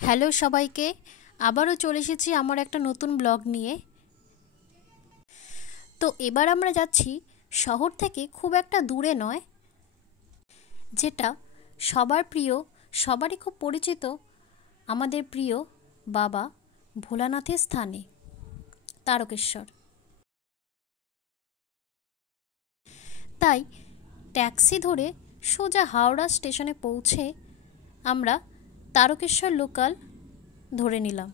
Hello সবাইকে, আবারও চলে এসেছি আমার একটা নতুন ব্লগ নিয়ে। তো এবার আমরা যাচ্ছি শহর থেকে খুব একটা দূরে নয়, যেটা সবার প্রিয়, সবারই খুব পরিচিত, আমাদের প্রিয় বাবা ভোলানাথের স্থানে, তারকেশ্বর। তাই ট্যাক্সি ধরে সোজা হাওড়া স্টেশনে পৌঁছে আমরা তারকেশ্বর লোকাল ধরে নিলাম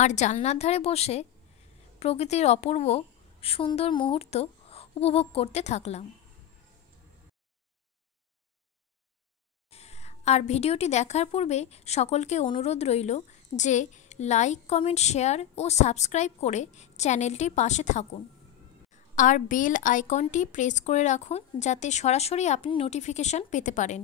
আর জানলার ধারে বসে প্রকৃতির অপূর্ব সুন্দর মুহূর্ত উপভোগ করতে থাকলাম। আর ভিডিওটি দেখার পূর্বে সকলকে অনুরোধ রইল যে লাইক, কমেন্ট, শেয়ার ও সাবস্ক্রাইব করে চ্যানেলটির পাশে থাকুন আর বেল আইকনটি প্রেস করে রাখুন যাতে সরাসরি আপনি নোটিফিকেশন পেতে পারেন।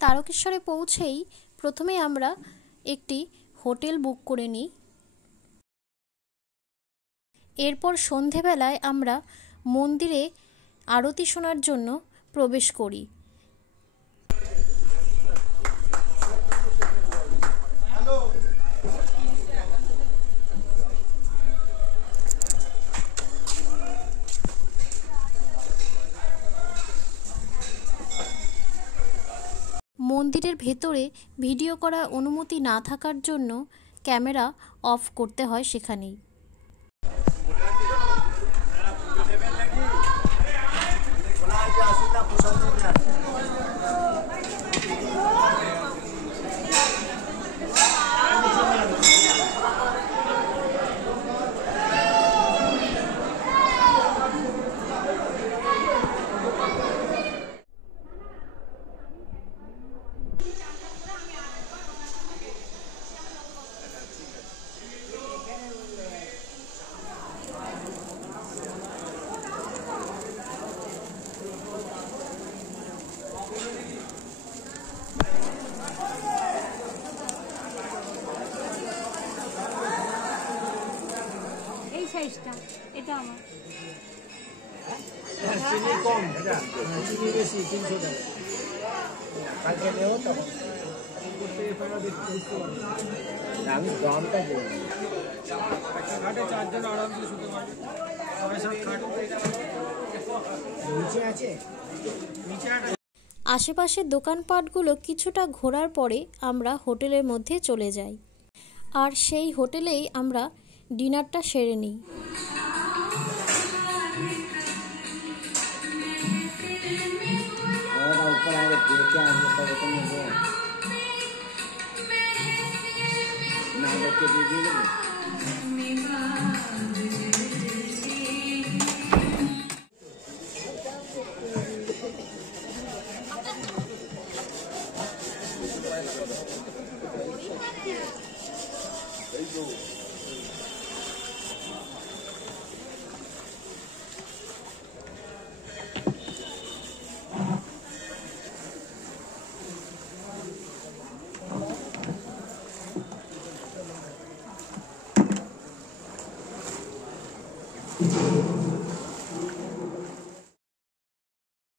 তারকেশ্বরে পৌঁছেই প্রথমে আমরা একটি হোটেল বুক করে নিই। এরপর সন্ধেবেলায় আমরা মন্দিরে আরতি শোনার জন্য প্রবেশ করি। মন্দিরের ভেতরে ভিডিও করার অনুমতি না থাকার জন্য ক্যামেরা অফ করতে হয় সেখানেই। এটা আমার চিনি কম, চিনি বেশি 300 টাকা। কালকে নেও তখন আমি দামটা দেবো। খাটে 4 জন আরামসে শুতে পারবে। 6-7 খাট নিচে আছে। আশেপাশের দোকানপাটগুলো কিছুটা ঘোরার পরে আমরা হোটেলের মধ্যে চলে যাই আর সেই হোটেলেই আমরা ডিনারটা সেরে নিই।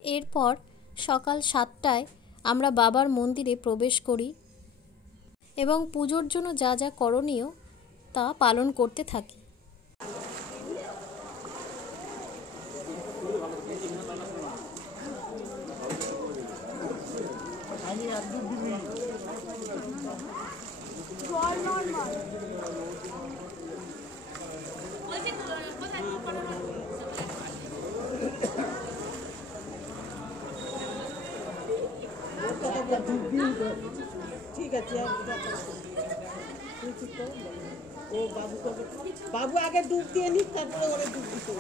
এরপর সকাল 7টায় আমরা বাবার মন্দিরে প্রবেশ করি এবং পুজোর জন্য যা যা করণীয় তা পালন করতে থাকি। ঠিক আছে ও বাবু আগে ডুব দিয়ে নিক, তারপরে ওরা ডুব দিতে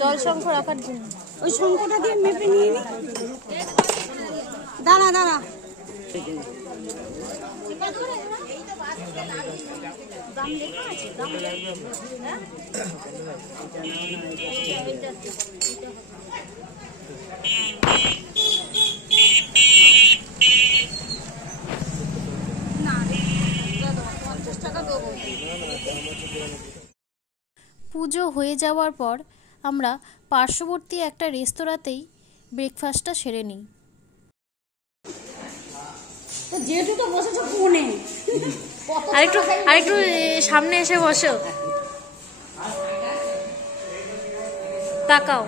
জল শঙ্খ রাখার জন্য ওই শঙ্খটা দিয়ে মেপে নিয়ে নি। দাঁড়া দাঁড়া। পুজো হয়ে যাওয়ার পর আমরা পার্শ্ববর্তী একটা রেস্তোরাঁতেই ব্রেকফাস্টটা সেরে নিই। যেটুকু বসেছে ফোনে আরেকটু সামনে এসে বসো, তাকাও।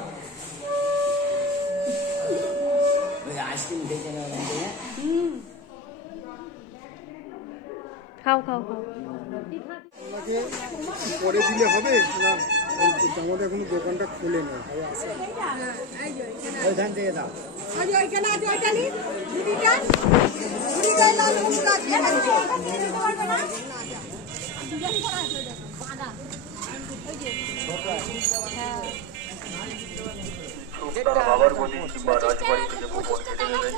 খাও খাও খাও। পরে দিলে হবে না? আমাদের এখনো দোকানটা খুলে নেই। ওইখান থেকে দাও। ওইখানে আছে ওইটা নি দিদিটা দিদিটা লাল হলুদ আছে এটা দিতে পারবে না। দুজন করা আছে পাড়া ওই যে বাবার বলি কিংবা রাজবাড়ি থেকে ভোজন খেতে নেবেন।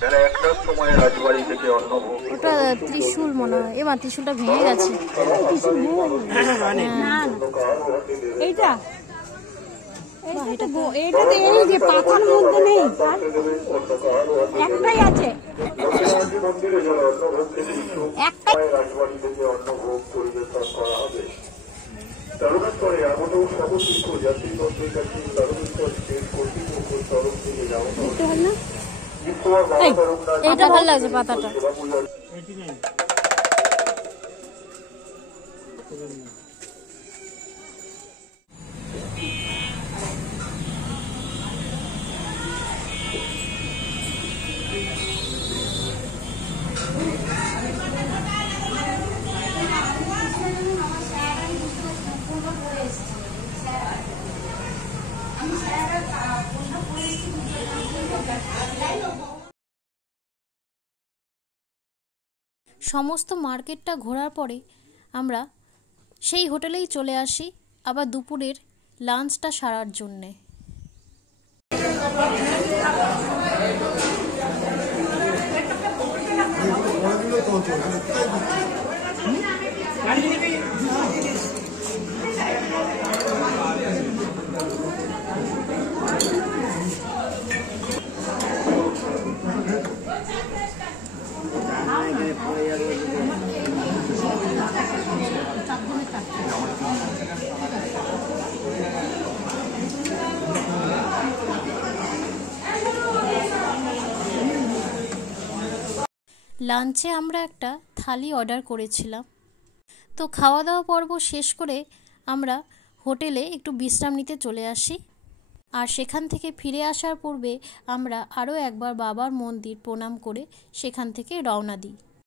বেলা 1টার সময় রাজবাড়ি থেকে অন্নভোগ। ওটা ত্রিশূল মনে হয়, এবার ত্রিশূলটা ভেঙে গেছে। এইটা এইটা তো এই যে পাতার মধ্যে নেই, একটাই আছে। একটাই রাজবাড়ি থেকে অন্নভোগ পরিবেশন করা হবে। তারকেশ্বরে এমনও সহশিল্প যাত্রীদের কাছে তারকেশ্বর স্টেট কর্তৃপক্ষের তরফ থেকে যাওয়া এইটা ভালো লাগছে পাতাটা। সমস্ত মার্কেটটা ঘোরার পরে আমরা সেই হোটেলেই চলে আসি আবার দুপুরের লাঞ্চটা সারার জন্যে। লাঞ্চে আমরা একটা থালি অর্ডার করেছিলাম। তো খাওয়া দাওয়া পর্ব শেষ করে আমরা হোটেলে একটু বিশ্রাম নিতে চলে আসি। আর সেখান থেকে ফিরে আসার পূর্বে আমরা আরও একবার বাবার মন্দির প্রণাম করে সেখান থেকে রওনা দিই।